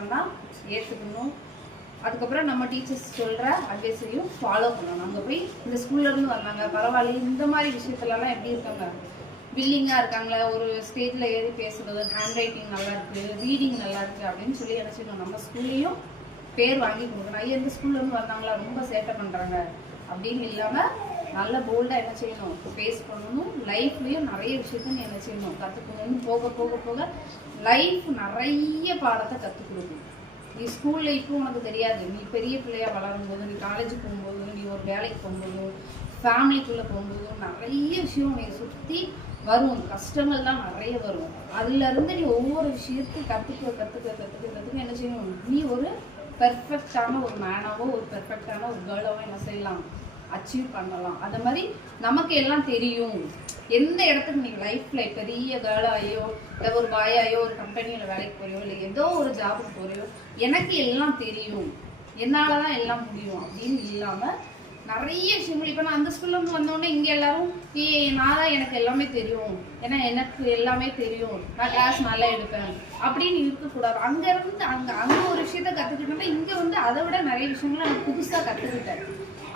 பண்ணால் ஏற்றுக்கணும். அதுக்கப்புறம் நம்ம டீச்சர்ஸ் சொல்கிற அட்வைஸையும் ஃபாலோ பண்ணணும். அங்கே போய் இந்த ஸ்கூல்லேருந்து வந்தாங்க பரவாயில்ல, இந்த மாதிரி விஷயத்துலலாம் எப்படி இருக்காங்க, வில்லிங்காக இருக்காங்களா, ஒரு ஸ்டேஜில் ஏறி பேசுகிறது, ஹேண்ட் ரைட்டிங் நல்லா இருக்குது, ரீடிங் நல்லா இருக்குது அப்படின்னு சொல்லி என்ன செய்யணும், நம்ம ஸ்கூல்லையும் பேர் வாங்கி கொடுக்கணும். ஐயா இந்த ஸ்கூல்லேருந்து வந்தாங்களா ரொம்ப சேட்டை பண்ணுறாங்க அப்படின்னு இல்லாமல் நல்ல போல்டாக என்ன செய்யணும், ஃபேஸ் பண்ணணும். லைஃப்லேயும் நிறைய விஷயத்த நீ என்ன செய்யணும், கற்றுக்கணும். போக போக போக லைஃப் நிறைய பாடத்தை கற்றுக் கொடுக்கணும். நீ ஸ்கூல் லைஃப்பும் உனக்கு தெரியாது, நீ பெரிய பிள்ளையாக வளரும்போது, நீ காலேஜுக்கு போகும்போது, நீ ஒரு வேலைக்கு போகும்போது, ஃபேமிலிக்குள்ளே போகும்போது நிறைய விஷயம் உன்னை சுற்றி வரும், கஷ்டங்கள் தான் நிறைய வரும். அதுலேருந்து நீ ஒவ்வொரு விஷயத்தையும் கற்றுக்க என்ன செய்யணும், நீ ஒரு பெர்ஃபெக்டான ஒரு மேனாவோ ஒரு பெர்ஃபெக்டான ஒரு கேர்ளாவோ என்ன செய்யலாம், அச்சீவ் பண்ணலாம். அது மாதிரி நமக்கு எல்லாம் தெரியும். எந்த இடத்துக்கு நீங்கள் லைஃப்பில் பெரிய கேர்ளாயோ இல்லை ஒரு பாயாயோ ஒரு கம்பெனியில் வேலைக்கு போறியோ இல்லை ஏதோ ஒரு ஜாபுக்கு போறியோ எனக்கு எல்லாம் தெரியும், என்னால் தான் எல்லாம் முடியும் அப்படின்னு இல்லாமல் நிறைய விஷயங்கள். இப்போ நான் அந்த ஸ்கூல்லேருந்து வந்தோடனே இங்கே எல்லாரும் நான் தான் எனக்கு எல்லாமே தெரியும், ஏன்னா எனக்கு எல்லாமே தெரியும், நான் கிளாஸ் நல்லா எடுப்பேன் அப்படின்னு இருக்கக்கூடாது. அங்கேருந்து அங்கே ஒரு விஷயத்த கற்றுக்கிட்டோம்னா இங்கே வந்து அதை விட நிறைய விஷயங்களை நான் புதுசாக கற்றுக்கிட்டேன்.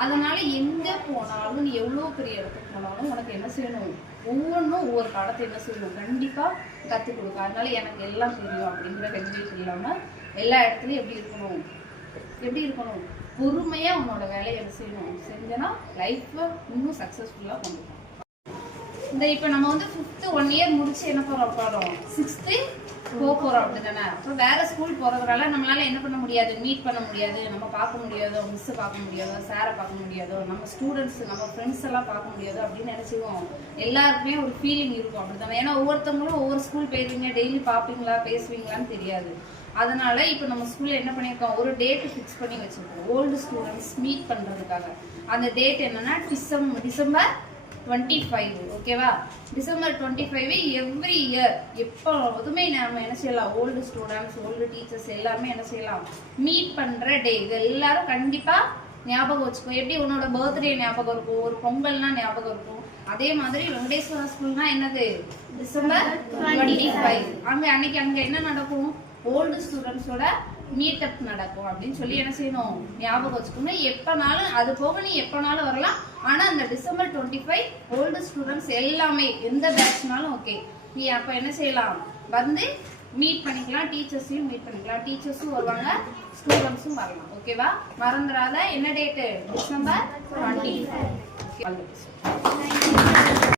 அதனால எங்கே போனாலும் நீ எவ்வளோ பெரிய இடத்துக்கு போனாலும் உனக்கு என்ன செய்யணும், ஒவ்வொன்றும் ஒவ்வொரு பாடத்தை என்ன செய்யணும், கண்டிப்பாக கற்றுக் கொடுக்க. அதனால எனக்கு எல்லாம் தெரியும் அப்படிங்கிற வெங்கேட் இல்லாமல் எல்லா இடத்துலையும் எப்படி இருக்கணும், பொறுமையாக உன்னோட வேலையை என்ன செய்யணும், செஞ்சனா லைஃப்பை இன்னும் சக்ஸஸ்ஃபுல்லாக கொண்டு போகணும். இந்த இப்போ நம்ம வந்து 5th 1 year முடிச்சு என்ன போகிறோம் 6th போகிறோம் அப்படி தானே. அப்புறம் வேறு ஸ்கூல் போகிறதுனால நம்மளால என்ன பண்ண முடியாது, மீட் பண்ண முடியாது, நம்ம பார்க்க முடியாதோ, மிஸ்ஸை பார்க்க முடியாதோ, சாரை பார்க்க முடியாதோ, நம்ம ஸ்டூடெண்ட்ஸ் நம்ம ஃப்ரெண்ட்ஸ் எல்லாம் பார்க்க முடியாதோ அப்படின்னு நினச்சிக்குவோம். எல்லாருக்குமே ஒரு ஃபீலிங் இருக்கும் அப்படி தானே. ஏன்னா ஒவ்வொருத்தவங்களும் ஒவ்வொரு ஸ்கூல் போயிருவீங்க, டெய்லி பார்ப்பீங்களா பேசுவீங்களான்னு தெரியாது. அதனால இப்போ நம்ம ஸ்கூலில் என்ன பண்ணியிருக்கோம், ஒரு டேட்டு ஃபிக்ஸ் பண்ணி வச்சுருக்கோம் ஓல்டு ஸ்டூடெண்ட்ஸ் மீட் பண்ணுறதுக்காக. அந்த டேட் என்னன்னா டிசம்பர் 25. ஓகேவா, டிசம்பர் 25 எவ்ரி இயர் எப்போதுமே நம்ம என்ன செய்யலாம், ஓல்டு ஸ்டூடெண்ட்ஸ் ஓல்டு டீச்சர்ஸ் எல்லாருமே என்ன செய்யலாம், மீட் பண்ணுற டே. இது எல்லாரும் கண்டிப்பாக ஞாபகம் வச்சுக்கோ. எப்படி உன்னோட பர்த்டே ஞாபகம் இருக்கும், ஒரு பொங்கல்னா ஞாபகம் இருக்கும், அதே மாதிரி வெங்கடேஸ்வரா ஸ்கூல்னா என்னது டிசம்பர் 25. அன்னைக்கு அங்கே என்ன நடக்கும், ஓல்டு ஸ்டூடெண்ட்ஸோட மீட்டப் நடக்கும் அப்படின்னு சொல்லி என்ன செய்யணும், ஞாபகம் வச்சுக்கணும். எப்போனாலும் அது போக நீ எப்போனாலும் வரலாம். ஆனால் அந்த டிசம்பர் 25 ஓல்டு ஸ்டூடெண்ட்ஸ் எல்லாமே எந்த பேட்ச்னாலும் ஓகே, நீ அப்போ என்ன செய்யலாம், வந்து மீட் பண்ணிக்கலாம். டீச்சர்ஸையும் மீட் பண்ணிக்கலாம், டீச்சர்ஸும் வருவாங்க, ஸ்டூடெண்ட்ஸும் வரலாம். ஓகேவா, மறந்துடாத. என்ன டேட்டு, டிசம்பர் 25.